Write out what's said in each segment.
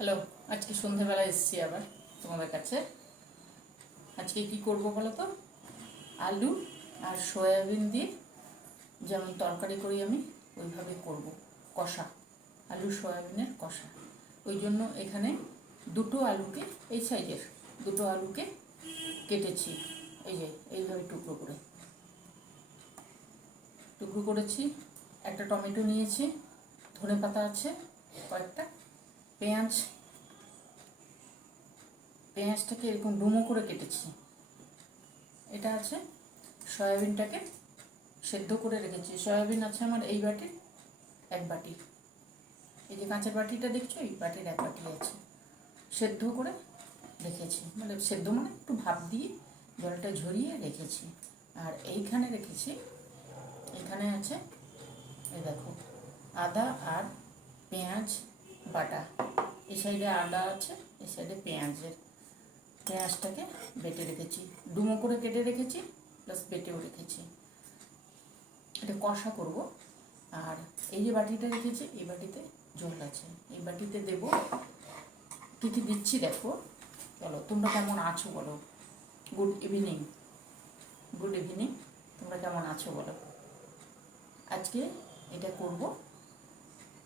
Hello, আজকে সন্ধেবেলা এসেছি আবার তোমাদের কাছে। আজকে কি করব বলো তো? আলু আর সয়াবিন দিয়ে যেমন তরকারি করি আমি, ওইভাবে করব। কষা, আলু সয়াবিনের কষা। ওই জন্য এখানে দুটো আলুকে, এই সাইজের দুটো আলুকে কেটেছি। এই যে, এইভাবে টুকরো করে। টুকরো করেছি, একটা টমেটো নিয়েছি ধনে পাতা আছে, কয়েকটা পেঁয়াজ পেঁয়াজটাকে এরকম ডুমো করে কেটেছি। এটা আছে সয়াবিনটাকে সেদ্ধ করে রেখেছি। সয়াবিন আছে আমার এই বাটির এক বাটি। এই যে কাঁচের বাটিটা দেখছ, এই বাটির এক বাটি আছে। সেদ্ধ করে রেখেছি। মানে সেদ্ধ মানে একটু ভাপ দিয়ে জলটা ঝরিয়ে রেখেছি। আর এইখানে রেখেছি, এখানে আছে, এই দেখো, আদা আর পেঁয়াজ বাটা। এই সাইডে আদা আছে, এই সাইডে পেঁয়াজের। পেঁয়াজটাকে বেটে রেখেছি। ডুমো করে কেটে রেখেছি প্লাস বেটেও রেখেছি। এটা কষা করব। আর এই যে বাটিটা রেখেছি, এই বাটিতে জল আছে। এই বাটিতে দেব, কী কী দিচ্ছি দেখো। চলো, তোমরা কেমন আছো বলো। গুড ইভিনিং গুড ইভিনিং তোমরা কেমন আছো বলো। আজকে এটা করব।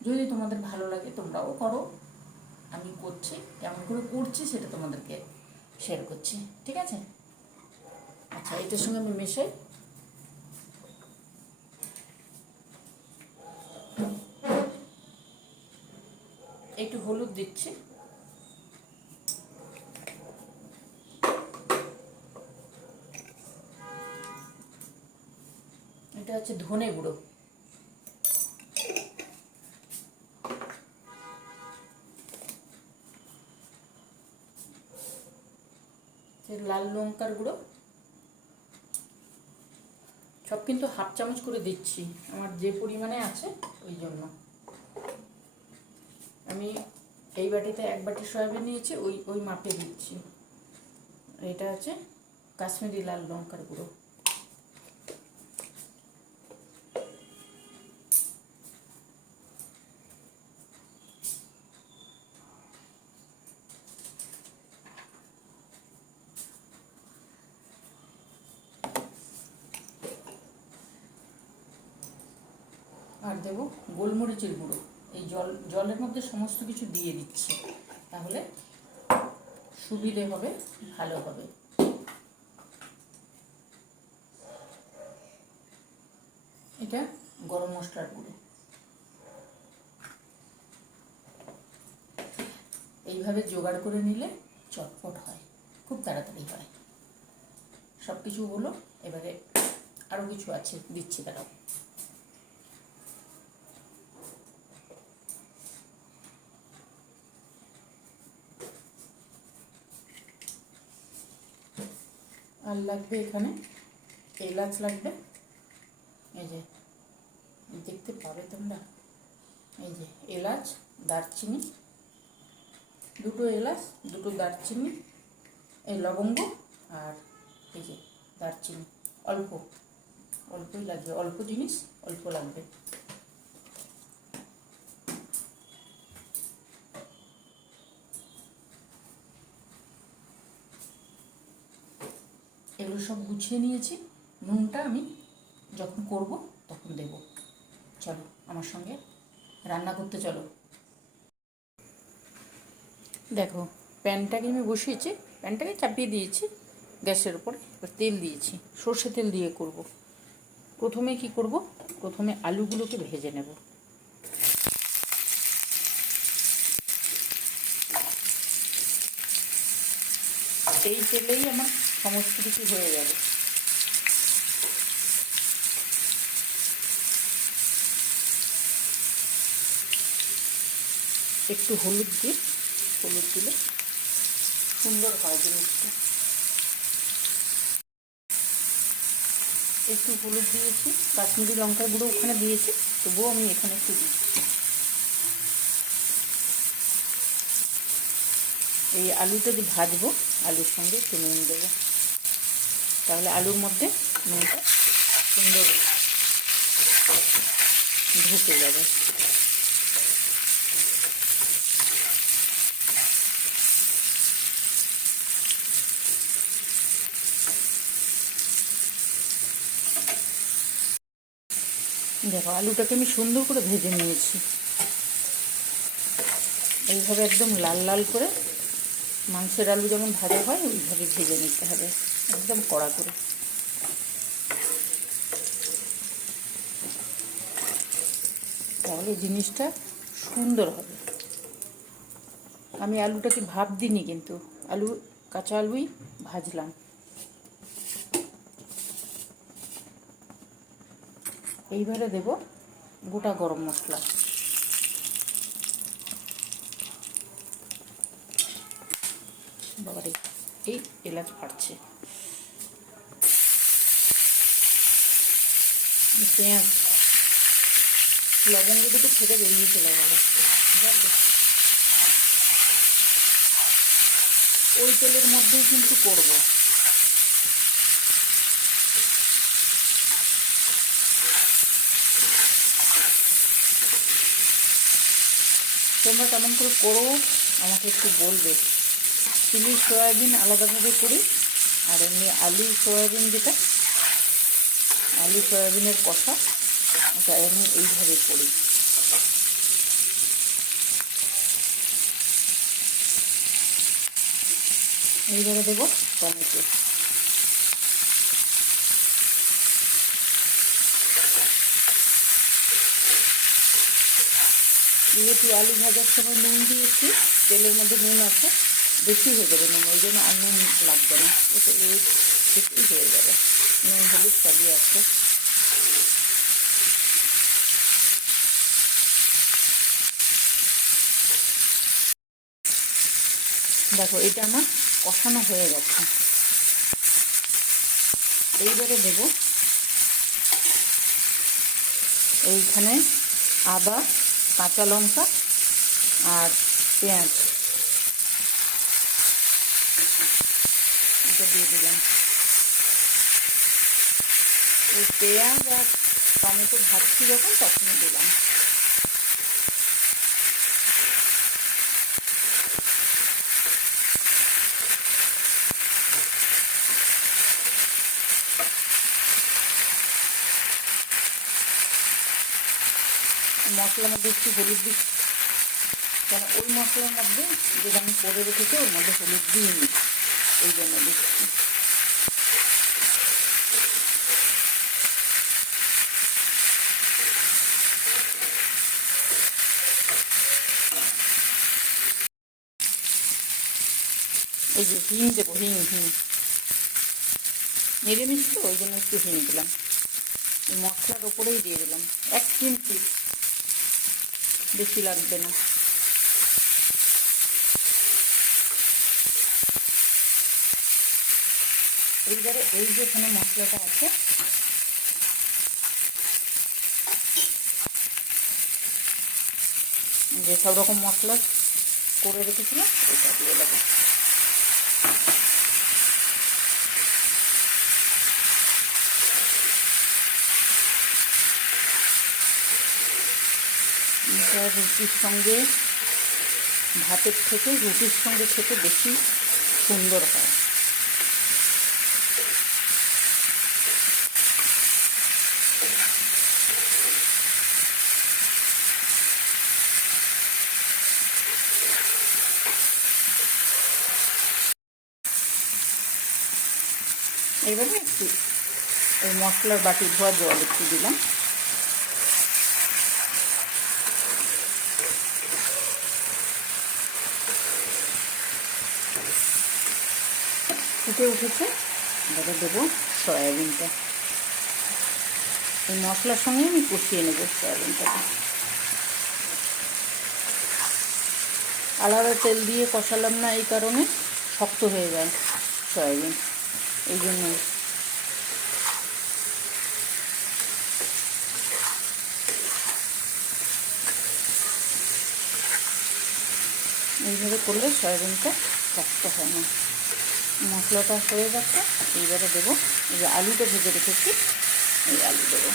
যদি তোমাদের ভালো লাগে তোমরাও করো। আমি করছি, কেমন করে করছি সেটা তোমাদেরকে শেয়ার করছি, ঠিক আছে? আচ্ছা এটার সঙ্গে আমি মেশাই। একটু হলুদ দিচ্ছি। এটা হচ্ছে ধনে গুঁড়ো। লঙ্কার গুঁড়ো। সব কিন্তু হাফ চামচ করে দিচ্ছি, আমার যে পরিমাণে আছে ওই জন্য। আমি এই বাটিতে এক বাটি সয়াবিন নিয়েছি, ওই ওই মাপে দিচ্ছি। এটা আছে কাশ্মীরি লাল লঙ্কার গুঁড়ো আর দেব গোলমরিচের গুঁড়ো। এই জল, জলের মধ্যে সমস্ত কিছু দিয়ে দিচ্ছি। তাহলে সুবিধে হবে, ভালো হবে। এটা গরম মশলার গুঁড়ো। এইভাবে জোগাড় করে নিলে চটপট হয়, খুব তাড়াতাড়ি হয়। সব কিছু হলো, এবারে আরও কিছু আছে, দিচ্ছি তারাও আর লাগবে এখানে। এলাচ লাগবে। এই যে, দেখতে পাবে তোমরা। এই যে, এলাচ, দারচিনি, দুটো এলাচ, দুটো দারচিনি, এই লবঙ্গ আর এই যে দারচিনি। অল্প, অল্পই লাগবে, অল্প জিনিস, অল্প লাগবে। সব গুছিয়ে নিয়েছি। নুনটা আমি যখন করব তখন দেব। চলো, আমার সঙ্গে রান্না করতে চলো। দেখো, প্যানটাকে আমি বসিয়েছি। প্যানটাকে চাপিয়ে দিয়েছি। গ্যাসের উপরে তেল দিয়েছি। সর্ষে তেল দিয়ে করব। প্রথমে কি করব? প্রথমে আলুগুলোকে ভেজে নেব। এই তেলেই আমার সমস্ত কিছু হয়ে যাবে। একটু হলুদ দিয়ে, হলুদ দিলে সুন্দর হয় জিনিসটা। একটু হলুদ দিয়েছি, কাশ্মীরি লঙ্কার গুঁড়ো ওখানে দিয়েছি, তবুও আমি এখানে একটু দিচ্ছি। এই আলুটা যদি ভাজবো, আলুর সঙ্গে একটু নুন দেবো। তাহলে আলুর মধ্যে নুনটা সুন্দর ঢুকে যাবে। দেখো, আলুটাকে আমি সুন্দর করে ভেজে নিয়েছি। এইভাবে একদম লাল লাল করে মাংসের আলু যেমন ভাজা হয়, ওইভাবে ভেজে নিতে হবে। একদম কড়া করে। তাহলে জিনিসটা সুন্দর হবে। আমি আলুটাকে ভাপ দিইনি কিন্তু। আলু, কাঁচা আলুই ভাজলাম। এইবারে দেব গোটা গরম মশলা। বাবারে, এই এলাচ ফাটছে পেঁয়াজ, লবঙ্গ দুটো ফেটে বেরিয়ে চলে গেল। ওই তেলের মধ্যেই কিন্তু করব। তোমরা কেমন করে করো, আমাকে একটু বলবে। চিলি, সয়াবিন আলাদাভাবে করি। আর এমনি আলু, সয়াবিন যেটা, আলু, সয়াবিনের কষা, ওটা আমি এইভাবে করি। এইভাবে দেবো টমেটো। যেহেতু আলু ভাজার সময় নুন দিয়েছি, তেলের মধ্যে নুন আছে। বেশি হয়ে যাবে নুন, ওই জন্য আর নুন লাগবে না। এটা এই ঠিকই হয়ে যাবে। নুন, হলুদ সবই আছে। দেখো, এটা আমার কষানো হয়ে গেছে। এইবারে দেব। এইখানে আদা, কাঁচা লঙ্কা আর পেঁয়াজ। দিয়ে দিলাম। ওই পেঁয়াজ আর টমেটো ভাজছি যখন, তখনই দিলাম। মশলার মধ্যে একটু হলুদ দিই। কেন ওই মশলার মধ্যে যেটা আমি করে রেখেছি, ওর মধ্যে হলুদ দিইনি। এই জন্য দিচ্ছি। এই যে হিং দেবো, হিং হিং। নিরামিষ তো, ওই জন্য একটু হিং দিলাম। মশলার ওপরেই দিয়ে দিলাম। এক চিমটি। বেশি লাগবে না। এইবারে এই যে এখানে মশলাটা আছে, যে সব রকম মশলা করে রেখেছিলাম, এটা দিয়ে দেবো। রুটির সঙ্গে, ভাতের থেকে রুটির সঙ্গে খেতে বেশি সুন্দর হয়। এবারে একটু ওই মশলার বাটি ধোয়া জল একটু দিলাম। ফুটে উঠেছে। এবারে দেবো সয়াবিনটা। এই মশলার সঙ্গে আমি কষিয়ে নেব সয়াবিনটাকে আলাদা তেল দিয়ে কষালাম না এই কারণে শক্ত হয়ে যায় সয়াবিন। এই জন্য। এইভাবে করলে সয়াবিনটা শক্ত হয় না। মশলাটা হয়ে গেছে, এইবারে দেবো। এই যে আলুটা ভেজে রেখেছি, এই আলু দেবো।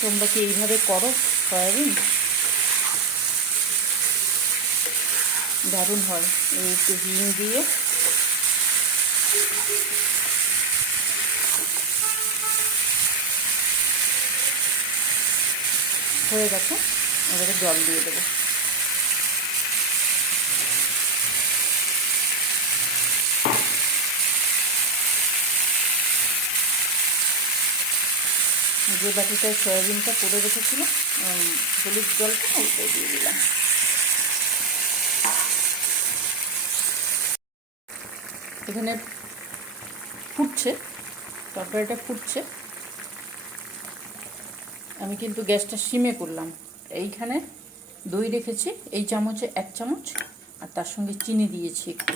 তোমরা কি এইভাবে করো সয়াবিন? দারুণ হয়। এই একটু হিং দিয়ে। হয়ে গেছে। এবারে জল দিয়ে দেবো। যে বাটিটায় সয়াবিনটা করে রেখেছিল হলুদ জলটা ওইটাই দিয়ে দিলাম। এখানে ফুটছে, তরকারিটা ফুটছে। আমি কিন্তু গ্যাসটা সিমে করলাম। এইখানে দই রেখেছি, এই চামচে এক চামচ, আর তার সঙ্গে চিনি দিয়েছি একটু।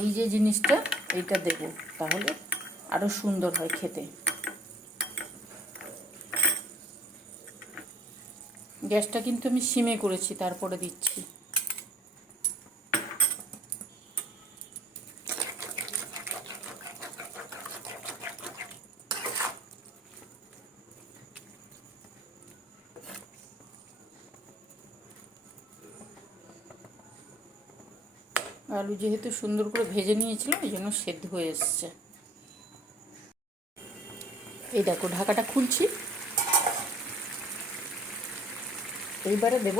এই যে জিনিসটা, এইটা দেব, তাহলে আরও সুন্দর হয় খেতে। গ্যাসটা কিন্তু আমি সিমে করেছি, তারপরে দিচ্ছি। আলু যেহেতু সুন্দর করে ভেজে নিয়েছিলাম, এই জন্য সেদ্ধ হয়ে এসছে। এই দেখো, ঢাকাটা খুলছি। এইবারে দেব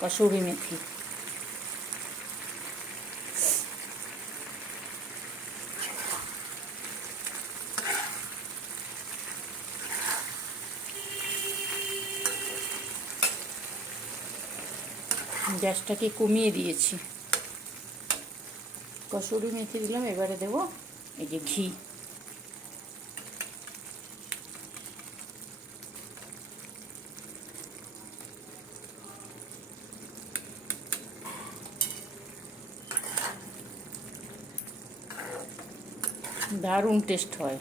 কসুরি মেথি। গ্যাসটাকে কমিয়ে দিয়েছি। কসুরি মেথি দিলাম, এবারে দেব এই যে ঘি। দারুণ টেস্ট হয়।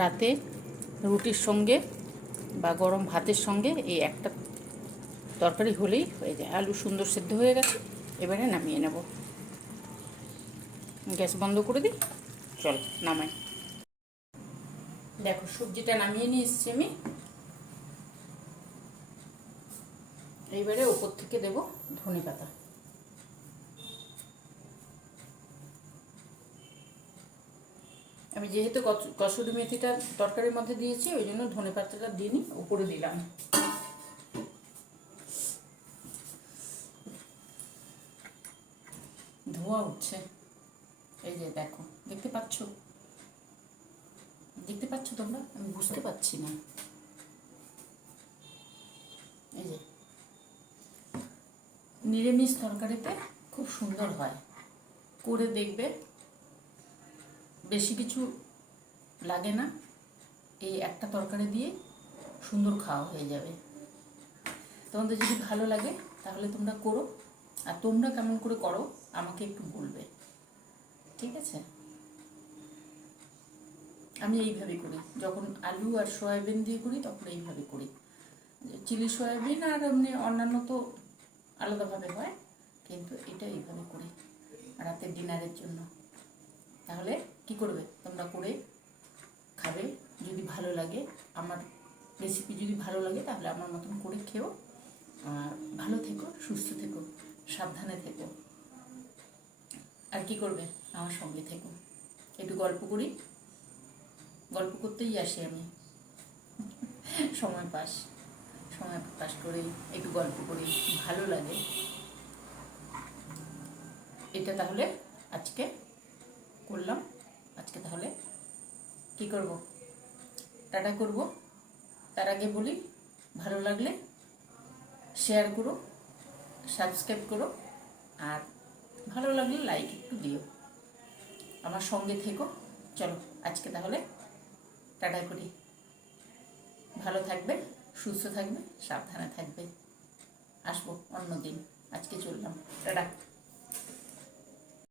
রাতে রুটির সঙ্গে বা গরম ভাতের সঙ্গে এই একটা তরকারি হলেই হয়ে যায়। আলু সুন্দর সেদ্ধ হয়ে গেছে, এবারে নামিয়ে নেব। গ্যাস বন্ধ করে দিই। চল, নামাই। দেখো, সবজিটা নামিয়ে নিয়ে এসছি আমি। এইবারে ওপর থেকে দেব ধনে পাতা। আমি যেহেতু কসুরি মেথিটা তরকারির মধ্যে দিয়েছি, ওই জন্য ধনে পাতাটা দিয়ে নিই উপরে দিলাম। ধোঁয়া উঠছে। এই যে দেখো, দেখতে পাচ্ছ? দেখতে পাচ্ছ তোমরা? আমি বুঝতে পারছি না। এই যে নিরামিষ তরকারিতে খুব সুন্দর হয়। করে দেখবে। বেশি কিছু লাগে না। এই একটা তরকারি দিয়ে সুন্দর খাওয়া হয়ে যাবে। তোমাদের যদি ভালো লাগে, তাহলে তোমরা করো। আর তোমরা কেমন করে করো, আমাকে একটু বলবে। ঠিক আছে? আমি এইভাবে করি। যখন আলু আর সয়াবিন দিয়ে করি, তখন এইভাবে করি। চিলি সয়াবিন আর এমনি অন্যান্য তো আলাদাভাবে হয়, কিন্তু এটা এইভাবে করি রাতের ডিনারের জন্য। তাহলে কি করবে? তোমরা করে খাবে, যদি ভালো লাগে। আমার রেসিপি যদি ভালো লাগে, তাহলে আমার মতন করে খেও। আর ভালো থেকো, সুস্থ থেকো, সাবধানে থেকো। আর কি করবে? আমার সঙ্গে থেকো। একটু গল্প করি। গল্প করতেই আসি আমি। সময় পাস। সময় পাস করে, একটু গল্প করি, ভালো লাগে। এটা তাহলে আজকে করলাম। আজকে তাহলে কি করব? টাটা করব। তার আগে বলি, ভালো লাগলে শেয়ার করো সাবস্ক্রাইব করো, আর ভালো লাগলে লাইক একটু দিও। আমার সঙ্গে থেকো। চলো, আজকে তাহলে টাটা করি। ভালো থাকবে সুস্থ থাকবে সাবধানে থাকবে। আসব অন্যদিন। আজকে চললাম। টাটা।